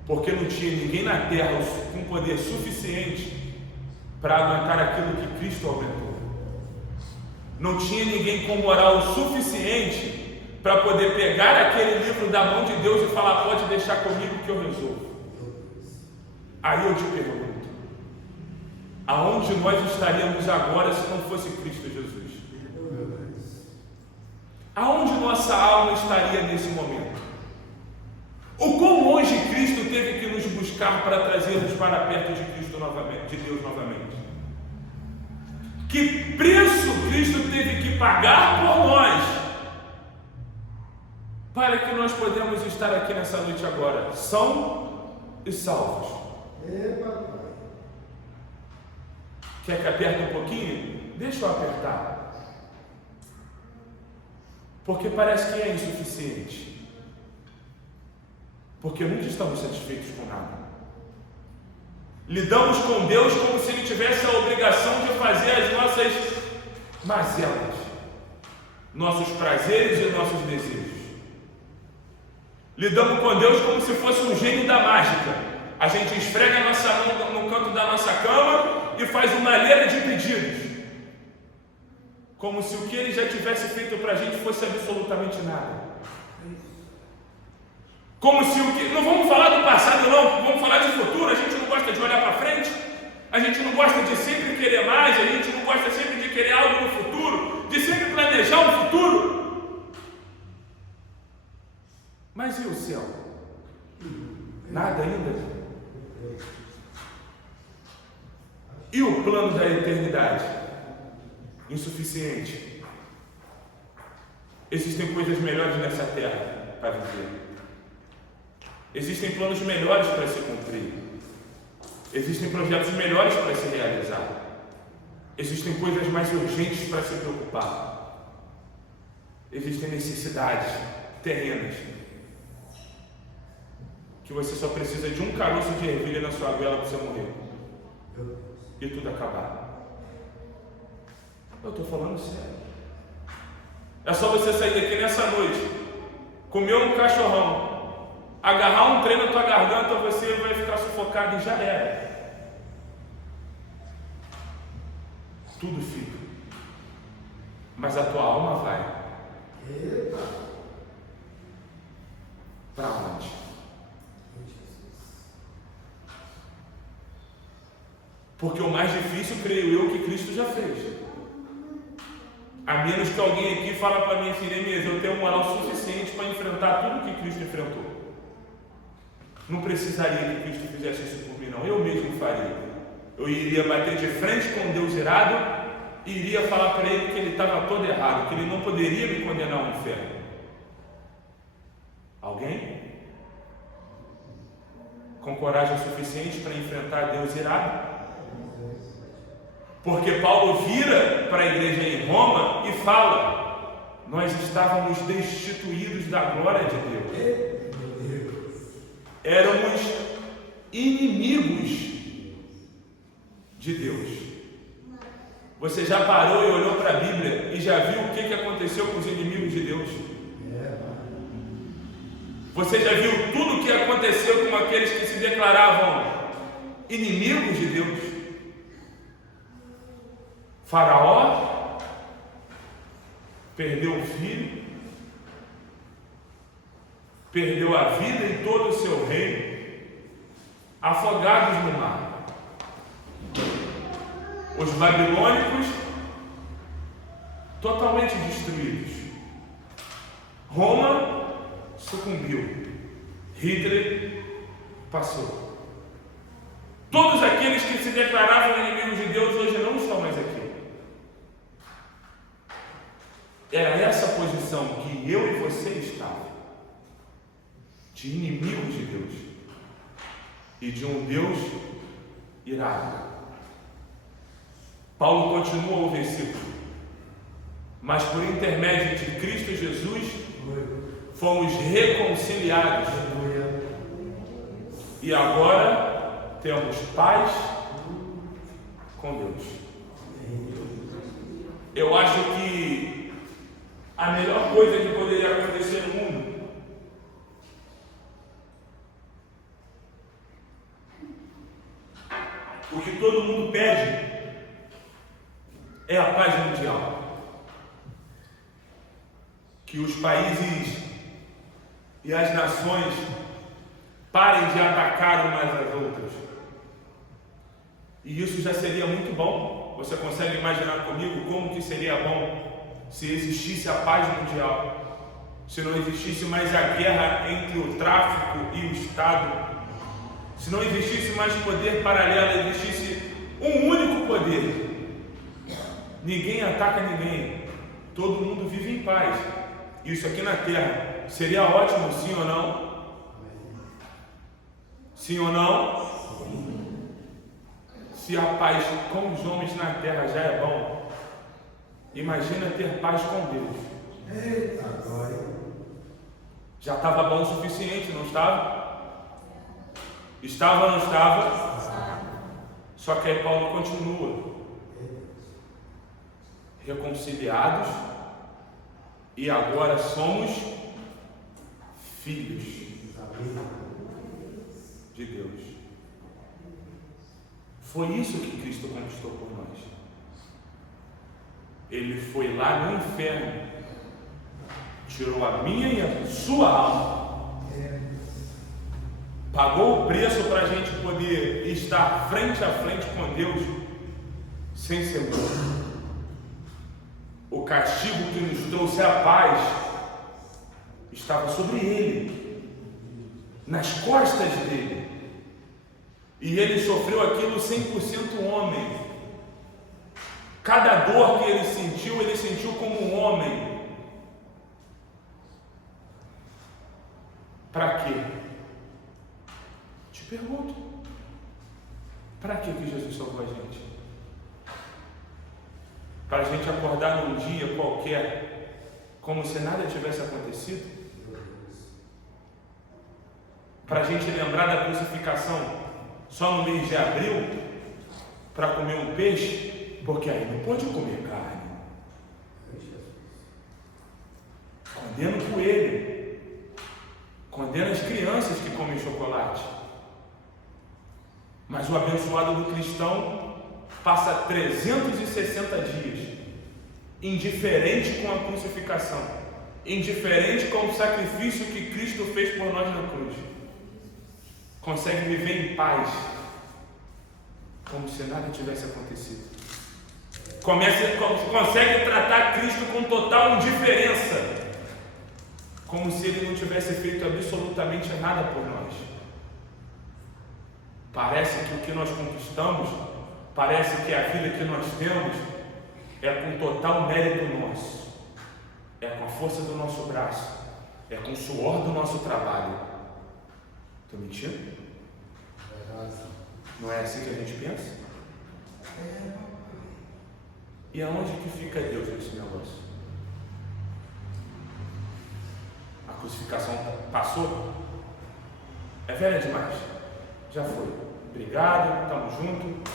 Porque não tinha ninguém na terra com poder suficiente para aguentar aquilo que Cristo aguentou. Não tinha ninguém com moral suficiente para poder pegar aquele livro da mão de Deus e falar: pode deixar comigo que eu resolvo. Aí eu te pergunto, aonde nós estaríamos agora se não fosse Cristo Jesus? aonde nossa alma estaria nesse momento? O quão longe Cristo teve que nos buscar para trazermos para perto de Cristo novamente, de Deus novamente? Que preço Cristo teve que pagar por nós para que nós podemos estar aqui nessa noite agora, são e salvos? Quer que aperte um pouquinho? Deixa eu apertar. Porque parece que é insuficiente. Porque nunca estamos satisfeitos com nada. Lidamos com Deus como se Ele tivesse a obrigação de fazer as nossas mazelas, nossos prazeres e nossos desejos. Lidamos com Deus como se fosse um gênio da mágica. A gente esfrega a nossa mão no canto da nossa cama e faz uma leira de pedidos. Como se o que Ele já tivesse feito para a gente fosse absolutamente nada. Como se o que... Não vamos falar do passado não, vamos falar de futuro. A gente não gosta de olhar para frente. A gente não gosta de sempre querer mais. A gente não gosta sempre de querer algo no futuro, de sempre planejar um futuro. Mas e o céu? Nada ainda. E o plano da eternidade? Insuficiente. Existem coisas melhores nessa terra para viver. Existem planos melhores para se cumprir. Existem projetos melhores para se realizar. Existem coisas mais urgentes para se preocupar. Existem necessidades terrenas que você só precisa de um caroço de ervilha na sua goela para você morrer e tudo acabar. Eu estou falando sério. É só você sair daqui nessa noite, comer um cachorrão, agarrar um trem na tua garganta, você vai ficar sufocado e já era. Tudo fica. Mas a tua alma vai. Para onde? Porque o mais difícil, creio eu, que Cristo já fez. A menos que alguém aqui fale para mim, Jeremias, eu tenho moral suficiente para enfrentar tudo que Cristo enfrentou. Não precisaria que Cristo fizesse isso por mim, não. Eu mesmo faria. Eu iria bater de frente com Deus irado e iria falar para Ele que Ele estava todo errado, que Ele não poderia me condenar ao inferno. Alguém? Com coragem suficiente para enfrentar Deus irado? Porque Paulo vira para a igreja em Roma e fala: nós estávamos destituídos da glória de Deus. Éramos inimigos de Deus. Você já parou e olhou para a Bíblia e já viu o que aconteceu com os inimigos de Deus? Você já viu tudo o que aconteceu com aqueles que se declaravam inimigos de Deus? Faraó perdeu o filho, perdeu a vida e todo o seu reino, afogados no mar. Os babilônicos totalmente destruídos. Roma sucumbiu. Hitler passou. Todos aqueles que se declaravam inimigos de Deus hoje não estão mais aqui. Era essa posição que eu e você estavam, de inimigos de Deus e de um Deus irado. Paulo continua o versículo: mas por intermédio de Cristo Jesus fomos reconciliados e agora temos paz com Deus. Eu acho que a melhor coisa que poderia acontecer no mundo o que todo mundo pede é a paz mundial. Que os países e as nações parem de atacar umas às outras. E isso já seria muito bom. Você consegue imaginar comigo como que seria bom se existisse a paz mundial, se não existisse mais a guerra entre o tráfico e o Estado, se não existisse mais poder paralelo, existisse um único poder. Ninguém ataca ninguém, todo mundo vive em paz. Isso aqui na Terra seria ótimo, sim ou não? Sim ou não? Se a paz com os homens na Terra já é bom, imagina ter paz com Deus. Eita, glória. Já estava bom o suficiente, não estava? Estava ou não estava? Só que aí Paulo continua. Reconciliados, e agora somos filhos de Deus. Foi isso que Cristo conquistou por nós. Ele foi lá no inferno, tirou a minha e a sua alma, pagou o preço para a gente poder estar frente a frente com Deus sem ser morto. O castigo que nos trouxe a paz estava sobre ele, nas costas dele, e ele sofreu aquilo 100% homem. Cada dor que ele sentiu como um homem. Para quê? Te pergunto, para que Jesus salvou a gente? Para a gente acordar num dia qualquer, como se nada tivesse acontecido? Para a gente lembrar da crucificação só no mês de abril, para comer um peixe, porque aí não pode comer carne. Condena o coelho, condena as crianças que comem chocolate. Mas o abençoado do cristão passa 360 dias indiferente com a crucificação, indiferente com o sacrifício que Cristo fez por nós na cruz. Consegue viver em paz, como se nada tivesse acontecido. Consegue tratar Cristo com total indiferença, como se Ele não tivesse feito absolutamente nada por nós. Parece que o que nós conquistamos, parece que a vida que nós temos é com total mérito nosso, é com a força do nosso braço, é com o suor do nosso trabalho. Estou mentindo? Não é assim que a gente pensa? E aonde que fica Deus nesse negócio? A crucificação passou? É velha demais? Já foi. Obrigado, estamos juntos.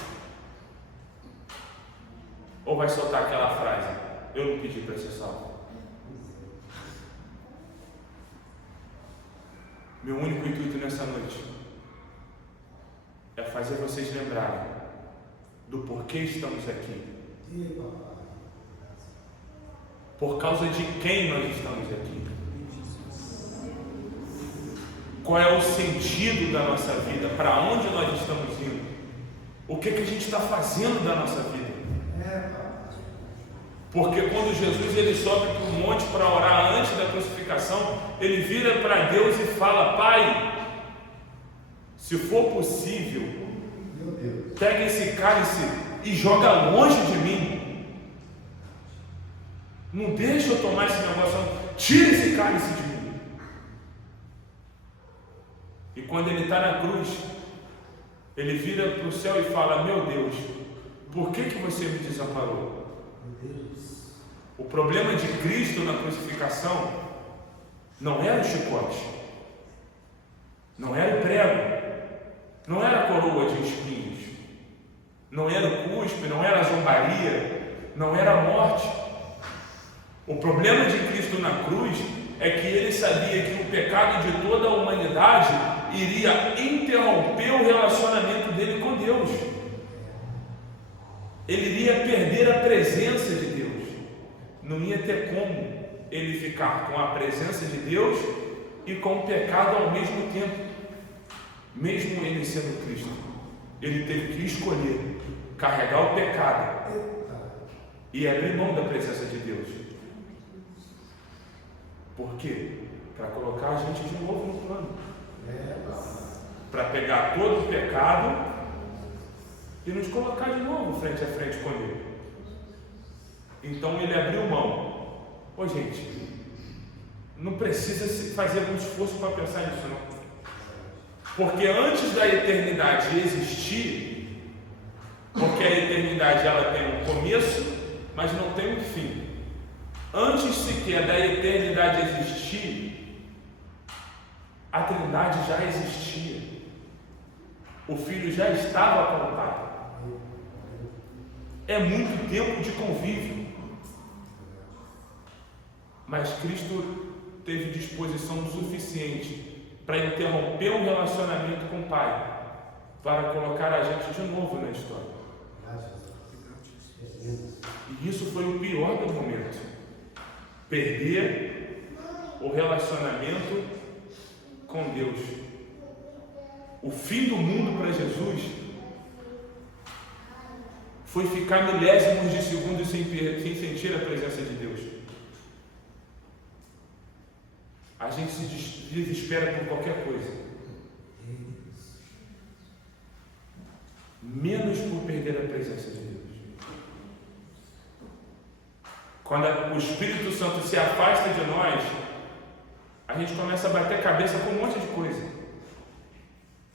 Ou vai soltar aquela frase: eu não pedi para ser salvo? Meu único intuito nessa noite é fazer vocês lembrarem do porquê estamos aqui. Por causa de quem nós estamos aqui. Qual é o sentido da nossa vida? Para onde nós estamos indo? O que a gente está fazendo da nossa vida? Porque quando Jesus ele sobe para o monte para orar antes da crucificação, ele vira para Deus e fala: Pai, se for possível, pega esse cálice e joga longe de mim. Não deixa eu tomar esse negócio, não. Tira esse cálice de mim. E quando ele está na cruz, ele vira para o céu e fala: meu Deus, por que você me desamparou? O problema de Cristo na crucificação não era o chicote, não era o prego, não era a coroa de espinhos, não era o cuspe, não era a zombaria, não era a morte. O problema de Cristo na cruz é que ele sabia que o pecado de toda a humanidade iria interromper o relacionamento dele com Deus. Ele iria perder a presença de Deus. Não ia ter como ele ficar com a presença de Deus e com o pecado ao mesmo tempo. Mesmo ele sendo Cristo, ele teve que escolher carregar o pecado e abrir mão da presença de Deus. Por quê? Para colocar a gente de novo no plano. Para pegar todo o pecado e nos colocar de novo frente a frente com Ele. Então Ele abriu mão. Ô gente, não precisa fazer muito esforço para pensar nisso não. Porque antes da eternidade existir, porque a eternidade ela tem um começo, mas não tem um fim. Antes sequer da eternidade existir, a Trindade já existia. O Filho já estava com o Pai. É muito tempo de convívio. Mas Cristo teve disposição suficiente para interromper um relacionamento com o Pai, para colocar a gente de novo na história. E isso foi o pior do momento. Perder o relacionamento com Deus. O fim do mundo para Jesus foi ficar milésimos de segundo sem sentir a presença de Deus. A gente se desespera por qualquer coisa, menos por perder a presença de Deus. Quando o Espírito Santo se afasta de nós, a gente começa a bater cabeça com um monte de coisa.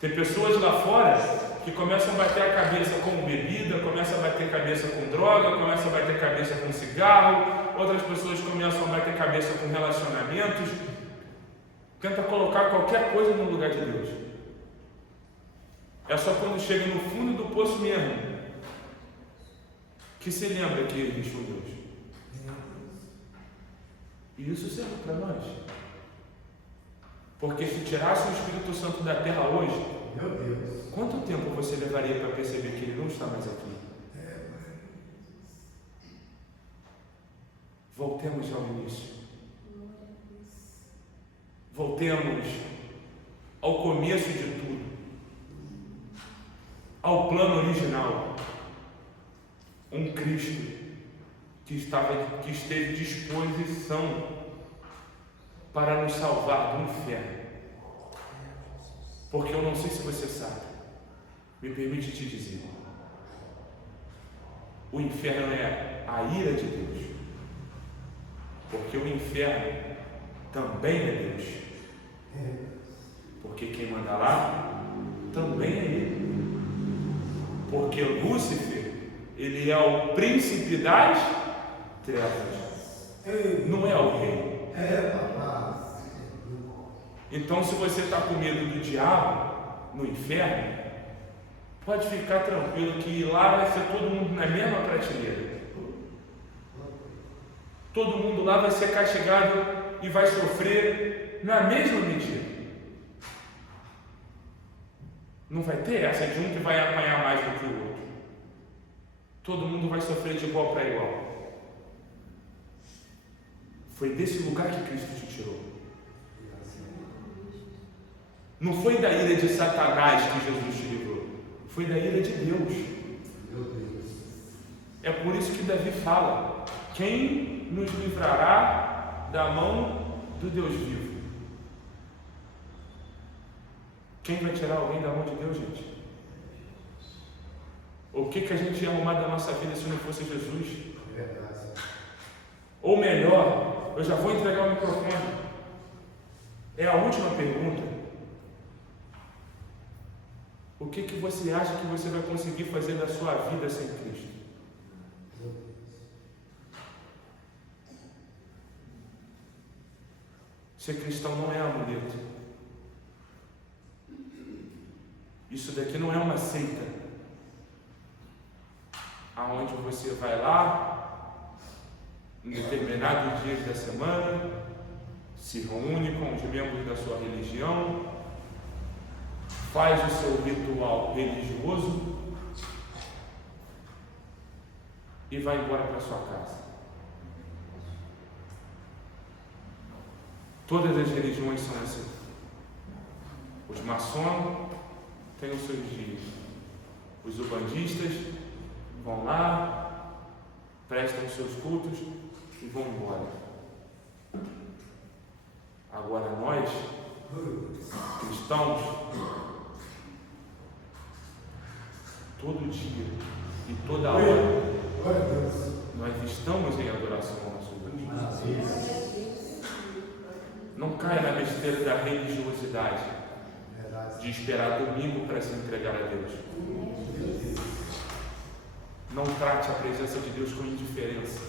Tem pessoas lá fora que começam a bater a cabeça com bebida, começam a bater cabeça com droga, começam a bater cabeça com cigarro, outras pessoas começam a bater cabeça com relacionamentos. Tenta colocar qualquer coisa no lugar de Deus. É só quando chega no fundo do poço mesmo que se lembra que existe um Deus. E isso serve para nós. Porque se tirasse o Espírito Santo da terra hoje, Meu Deus. quanto tempo você levaria para perceber que ele não está mais aqui? Voltemos ao início. Voltemos ao começo de tudo, ao plano original. Um Cristo que esteve à disposição para nos salvar do inferno. Porque eu não sei se você sabe, me permite te dizer, o inferno é a ira de Deus, porque o inferno também é Deus. Porque quem manda lá também é Ele. Porque Lúcifer, ele é o príncipe das trevas, não é o rei. Então, se você está com medo do diabo no inferno, pode ficar tranquilo que lá vai ser todo mundo na mesma prateleira. Todo mundo lá vai ser castigado e vai sofrer na mesma medida. Não vai ter essa de um que vai apanhar mais do que o outro. Todo mundo vai sofrer de igual para igual. Foi desse lugar que Cristo te tirou. Não foi da ira de Satanás que Jesus te livrou. Foi da ira de Deus. É por isso que Davi fala: quem nos livrará da mão do Deus vivo? Quem vai tirar alguém da mão de Deus, gente? O que a gente ia arrumar da nossa vida se não fosse Jesus? Ou melhor, eu já vou entregar o microfone. É a última pergunta. O que você acha que você vai conseguir fazer da sua vida sem Cristo? Ser cristão não é amuleto. Isso daqui não é uma seita, aonde você vai lá, em determinados dias da semana, se reúne com os membros da sua religião, faz o seu ritual religioso e vai embora para sua casa. Todas as religiões são assim. Os maçons têm os seus dias. Os ubandistas vão lá, prestam os seus cultos e vão embora. Agora nós, cristãos, todo dia e toda hora, nós estamos em adoração ao nosso Deus. Não caia na besteira da religiosidade, de esperar domingo para se entregar a Deus. Não trate a presença de Deus com indiferença.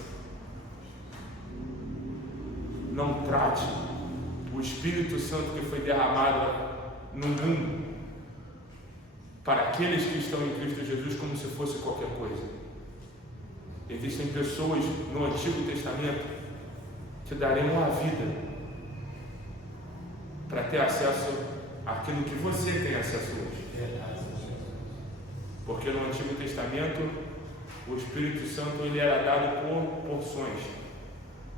Não trate o Espírito Santo que foi derramado no mundo para aqueles que estão em Cristo Jesus como se fosse qualquer coisa. Existem pessoas no Antigo Testamento que dariam a vida para ter acesso àquilo que você tem acesso hoje. Porque no Antigo Testamento o Espírito Santo ele era dado por porções.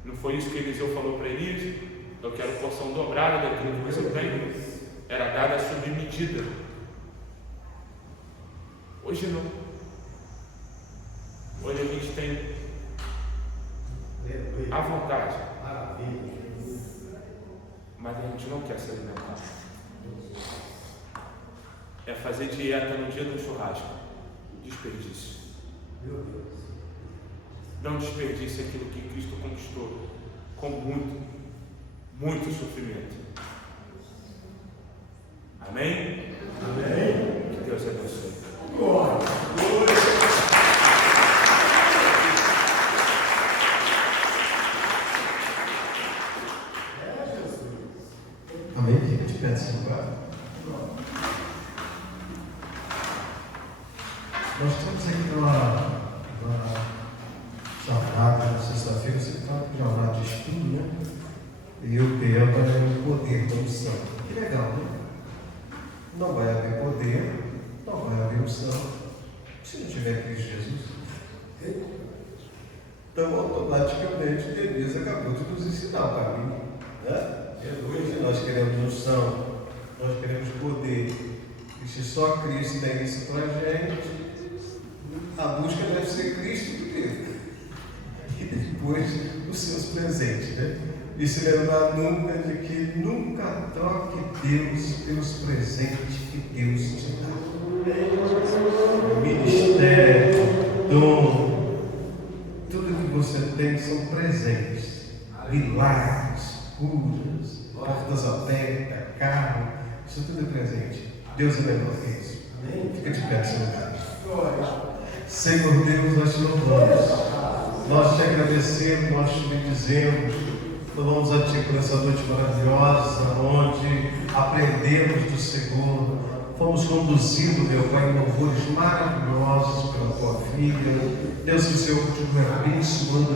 Não foi isso que Eliseu falou para Elias? Eu quero porção dobrada daquilo que você tem. Era dada sob medida. Hoje não. Hoje a gente tem à vontade, mas a gente não quer se alimentar. É fazer dieta no dia do churrasco. Desperdício. Não desperdice aquilo que Cristo conquistou com muito sofrimento. Amém? Amém? Que Deus abençoe. Amém? Fica de pé nesse lugar. Nós estamos aqui numa jornada, na sexta-feira, você está com jornada de estudo, né? E o tema é o poder da unção. Que legal, né? Não vai haver poder, não vai haver unção, se não tiver Cristo Jesus. Então, automaticamente, Denise acabou de nos ensinar o caminho, né? Hoje nós queremos unção, nós queremos poder. E se só Cristo tem isso para a gente, a busca deve ser Cristo primeiro. E depois os seus presentes, né? E se lembrar nunca de que nunca troque Deus pelos presentes que Deus te dá. Ministério, dom, tudo que você tem são presentes. Milagres, curas, portas abertas, carro, isso tudo é presente. Deus é melhor que isso. Fica de pé, Senhor. Senhor Deus, nós te louvamos, nós te agradecemos, nós te bendizemos, louvamos a Ti por essa noite maravilhosa, onde aprendemos do Senhor, fomos conduzidos, meu Pai, em louvores maravilhosos pela Tua filha. Deus, que o Senhor continue abençoando